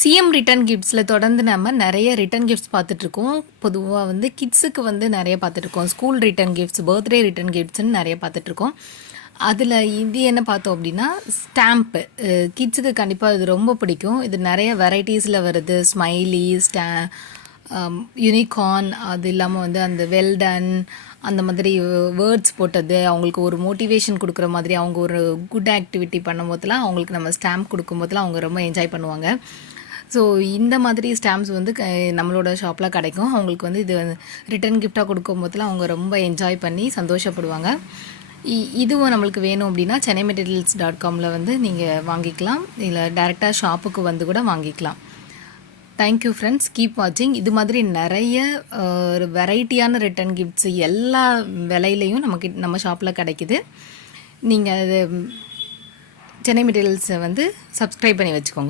CM return கிஃப்ட்ஸில் தொடர்ந்து நம்ம நிறைய ரிட்டர்ன் கிஃப்ட்ஸ் பார்த்துட்ருக்கோம். பொதுவாக வந்து கிட்ஸுக்கு வந்து நிறைய பார்த்துட்ருக்கோம். School return gifts, birthday return கிஃப்ட்ஸ்ன்னு நிறைய பார்த்துட்ருக்கோம். அதில் இது என்ன பார்த்தோம் அப்படின்னா, ஸ்டாம்ப்பு. கிட்ஸுக்கு கண்டிப்பாக இது ரொம்ப பிடிக்கும். இது நிறைய வெரைட்டிஸில் வருது. ஸ்மைலி, யூனிகார்ன், அது இல்லாமல் வந்து அந்த வெல்டன், அந்த மாதிரி வேர்ட்ஸ் போட்டது, அவங்களுக்கு ஒரு மோட்டிவேஷன் கொடுக்குற மாதிரி, அவங்க ஒரு குட் ஆக்டிவிட்டி பண்ணும்போதெல்லாம் அவங்களுக்கு நம்ம ஸ்டாம்ப் கொடுக்கும்போதெல்லாம் அவங்க ரொம்ப என்ஜாய் பண்ணுவாங்க. ஸோ இந்த மாதிரி ஸ்டாம்ப்ஸ் வந்து நம்மளோட ஷாப்பில் கிடைக்கும். அவங்களுக்கு வந்து இது ரிட்டர்ன் கிஃப்டாக கொடுக்கும்போதெல்லாம் அவங்க ரொம்ப என்ஜாய் பண்ணி சந்தோஷப்படுவாங்க. இதுவும் நம்மளுக்கு வேணும் அப்படின்னா chennaimaterials.comல வந்து நீங்கள் வாங்கிக்கலாம். இல்லை டேரெக்டாக ஷாப்புக்கு வந்து கூட வாங்கிக்கலாம். தேங்க்யூ ஃப்ரெண்ட்ஸ், கீப் வாட்சிங். இது மாதிரி நிறைய வெரைட்டியான ரிட்டர்ன் கிஃப்ட்ஸ் எல்லா விலையிலையும் நம்ம ஷாப்பில் கிடைக்குது. நீங்கள் அது சென்னை மெட்டீரியல்ஸை வந்து சப்ஸ்கிரைப் பண்ணி வச்சுக்கோங்க.